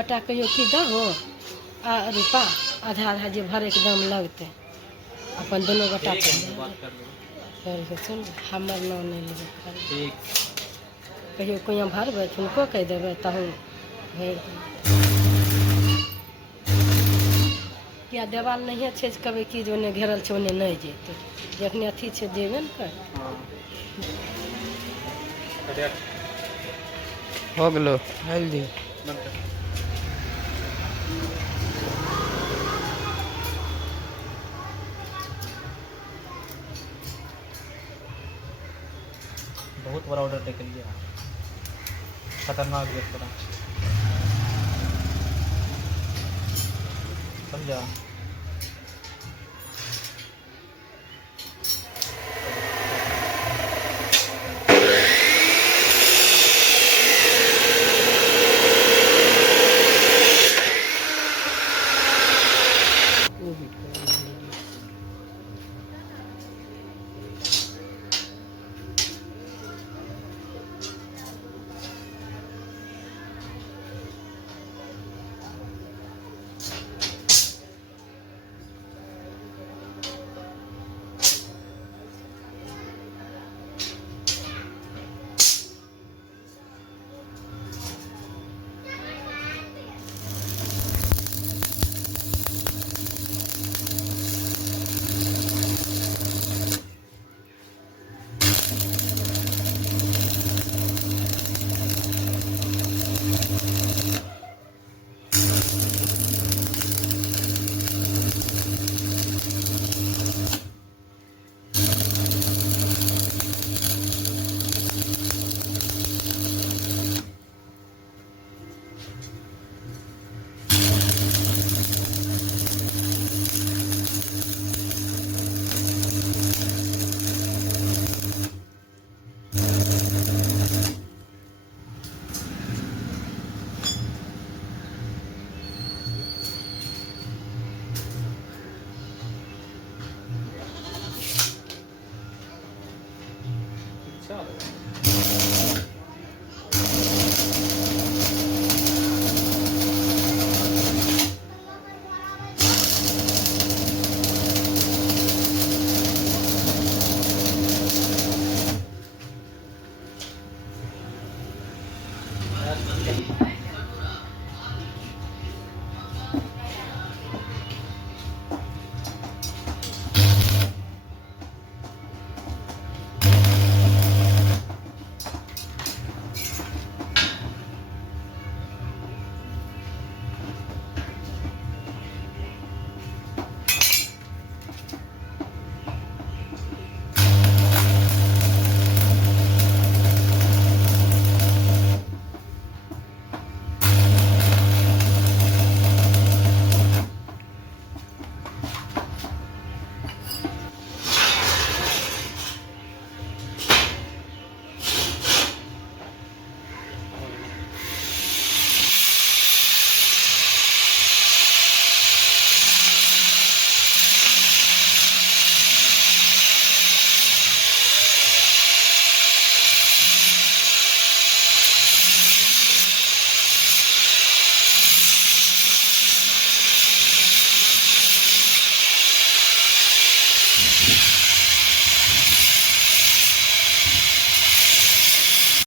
गोटा कहियो कि दहो आ रुपा आधा आधा जे भरैके दाम लगतै अपन दुनू गोटा करके सुन हमर नाम नहीं लेबै कहियो कुइयाँ भरबै हुनको कहि देबै तहूँ भरि या देवाल नहिए छै जे कहबै कि जे ओन्ने घेरल छै ओन्ने नहीं जेतै जखने अथी छै जेबे ने कर हो गेलो जल्दी बहुत बड़ा ऑर्डर टेक लिया खतरनाक गेट पड़ा समझा